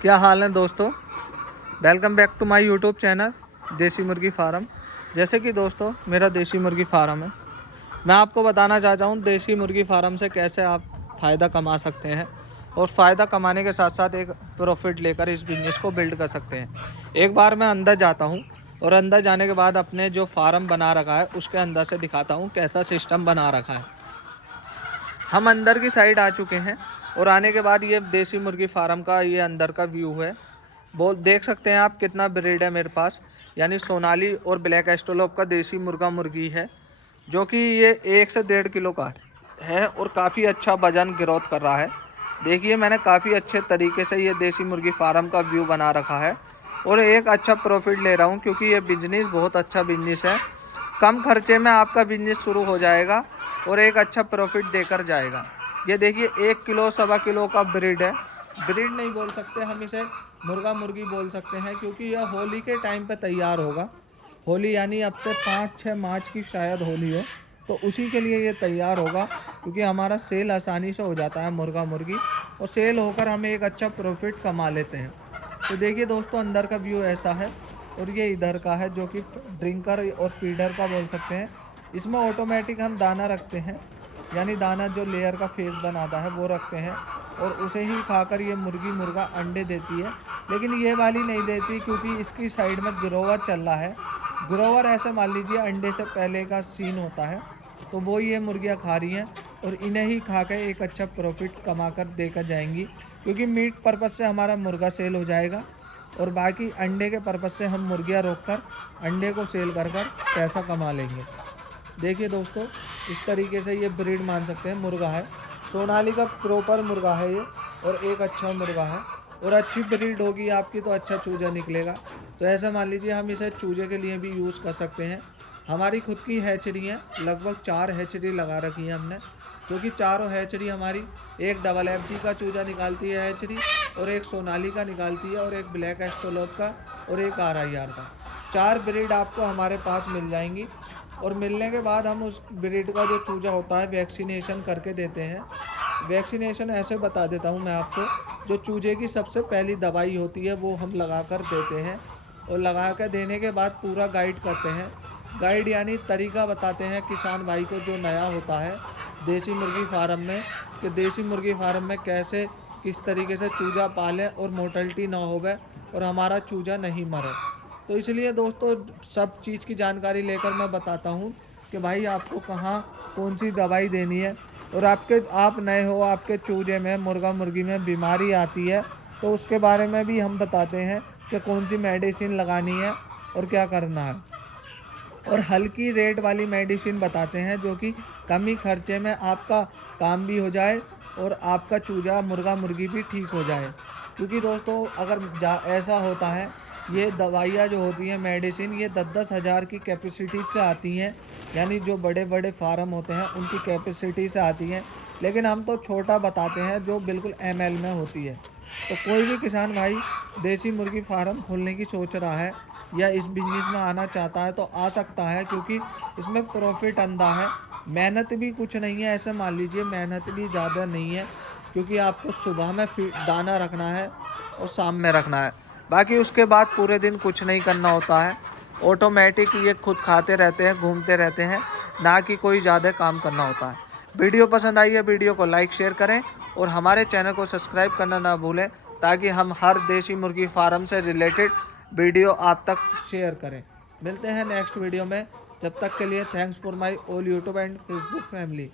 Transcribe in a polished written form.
क्या हाल है दोस्तों। Welcome back to my YouTube channel Desi Murgi farm. जैसे कि दोस्तों मेरा देसी मुर्गी फार्म है, मैं आपको बताना चाहता हूँ देसी मुर्गी फार्म से कैसे आप फ़ायदा कमा सकते हैं और फ़ायदा कमाने के साथ साथ एक प्रॉफिट लेकर इस बिज़नेस को बिल्ड कर सकते हैं। एक बार मैं अंदर जाता हूँ और अंदर जाने के बाद अपने जो फार्म बना रखा है उसके अंदर से दिखाता हूँ कैसा सिस्टम बना रखा है। हम अंदर की साइड आ चुके हैं और आने के बाद ये देसी मुर्गी फार्म का ये अंदर का व्यू है। बोल देख सकते हैं आप कितना ब्रीड है मेरे पास, यानी सोनाली और ब्लैक एस्ट्रोलोप का देसी मुर्गा मुर्गी है, जो कि ये 1 से 1.5 किलो का है और काफ़ी अच्छा वजन ग्रोथ कर रहा है। देखिए मैंने काफ़ी अच्छे तरीके से ये देसी मुर्गी फार्म का व्यू बना रखा है और एक अच्छा प्रॉफिट ले रहा हूँ, क्योंकि ये बिजनेस बहुत अच्छा बिजनेस है। कम खर्चे में आपका बिजनेस शुरू हो जाएगा और एक अच्छा प्रॉफिट देकर जाएगा। ये देखिए 1 किलो 1.25 किलो का ब्रीड है। ब्रीड नहीं बोल सकते हम इसे, मुर्गा मुर्गी बोल सकते हैं, क्योंकि यह होली के टाइम पे तैयार होगा। होली यानी अब से 5-6 मार्च की शायद होली हो, तो उसी के लिए ये तैयार होगा, क्योंकि हमारा सेल आसानी से हो जाता है मुर्गा मुर्गी, और सेल होकर हम एक अच्छा प्रॉफिट कमा लेते हैं। तो देखिए दोस्तों अंदर का व्यू ऐसा है और ये इधर का है, जो कि ड्रिंकर और फीडर का बोल सकते हैं। इसमें ऑटोमेटिक हम दाना रखते हैं, यानी दाना जो लेयर का फेस बनाता है वो रखते हैं और उसे ही खाकर ये मुर्गी मुर्गा अंडे देती है। लेकिन ये वाली नहीं देती, क्योंकि इसकी साइड में ग्रोवर चल रहा है। ग्रोवर ऐसे मान लीजिए अंडे से पहले का सीन होता है, तो वो ये मुर्गियाँ खा रही हैं और इन्हें ही खा के एक अच्छा प्रॉफिट कमा कर देकर जाएंगी, क्योंकि मीट पर्पज़ से हमारा मुर्गा सेल हो जाएगा और बाकी अंडे के पर्पज़ से हम मुर्गियाँ रोक कर अंडे को सेल कर कर पैसा कमा लेंगे। देखिए दोस्तों इस तरीके से ये ब्रीड मान सकते हैं, मुर्गा है सोनाली का प्रॉपर मुर्गा है ये, और एक अच्छा मुर्गा है और अच्छी ब्रीड होगी आपकी तो अच्छा चूजा निकलेगा। तो ऐसा मान लीजिए हम इसे चूजे के लिए भी यूज़ कर सकते हैं। हमारी खुद की हैचरी है, लगभग 4 हैचरी लगा रखी है हमने, क्योंकि चारों हैचरी हमारी एक डबल FG का चूजा निकालती है हैचरी, और एक सोनाली का निकालती है, और एक ब्लैक एस्ट्रोलोप का, और एक RIR का। 4 ब्रीड आपको हमारे पास मिल जाएंगी और मिलने के बाद हम उस ब्रीड का जो चूजा होता है वैक्सीनेशन करके देते हैं। वैक्सीनेशन ऐसे बता देता हूँ मैं आपको, जो चूजे की सबसे पहली दवाई होती है वो हम लगा कर देते हैं, और लगा कर देने के बाद पूरा गाइड करते हैं। गाइड यानी तरीका बताते हैं किसान भाई को जो नया होता है देसी मुर्गी फार्म में, कि देसी मुर्गी फार्म में कैसे किस तरीके से चूजा पालें और मोर्टलिटी ना होवे और हमारा चूजा नहीं मरे। तो इसलिए दोस्तों सब चीज़ की जानकारी लेकर मैं बताता हूँ कि भाई आपको कहाँ कौन सी दवाई देनी है, और आप नए हो, आपके चूजे में मुर्गा मुर्गी में बीमारी आती है तो उसके बारे में भी हम बताते हैं कि कौन सी मेडिसिन लगानी है और क्या करना है। और हल्की रेट वाली मेडिसिन बताते हैं जो कि कम ही खर्चे में आपका काम भी हो जाए और आपका चूजा मुर्गा मुर्गी भी ठीक हो जाए। क्योंकि दोस्तों अगर ऐसा होता है, ये दवाइयाँ जो होती हैं मेडिसिन, ये 10-10 हज़ार की कैपेसिटी से आती हैं, यानी जो बड़े बड़े फार्म होते हैं उनकी कैपेसिटी से आती हैं, लेकिन हम तो छोटा बताते हैं जो बिल्कुल ML में होती है। तो कोई भी किसान भाई देसी मुर्गी फार्म खोलने की सोच रहा है या इस बिजनेस में आना चाहता है तो आ सकता है, क्योंकि इसमें प्रॉफिट अंधा है। मेहनत भी कुछ नहीं है, ऐसे मान लीजिए मेहनत भी ज़्यादा नहीं है, क्योंकि आपको सुबह में दाना रखना है और शाम में रखना है, बाकी उसके बाद पूरे दिन कुछ नहीं करना होता है। ऑटोमेटिक ये खुद खाते रहते हैं, घूमते रहते हैं, ना कि कोई ज़्यादा काम करना होता है। वीडियो पसंद आई है वीडियो को लाइक शेयर करें और हमारे चैनल को सब्सक्राइब करना ना भूलें, ताकि हम हर देसी मुर्गी फार्म से रिलेटेड वीडियो आप तक शेयर करें। मिलते हैं नेक्स्ट वीडियो में, जब तक के लिए thanks for my all YouTube and Facebook family.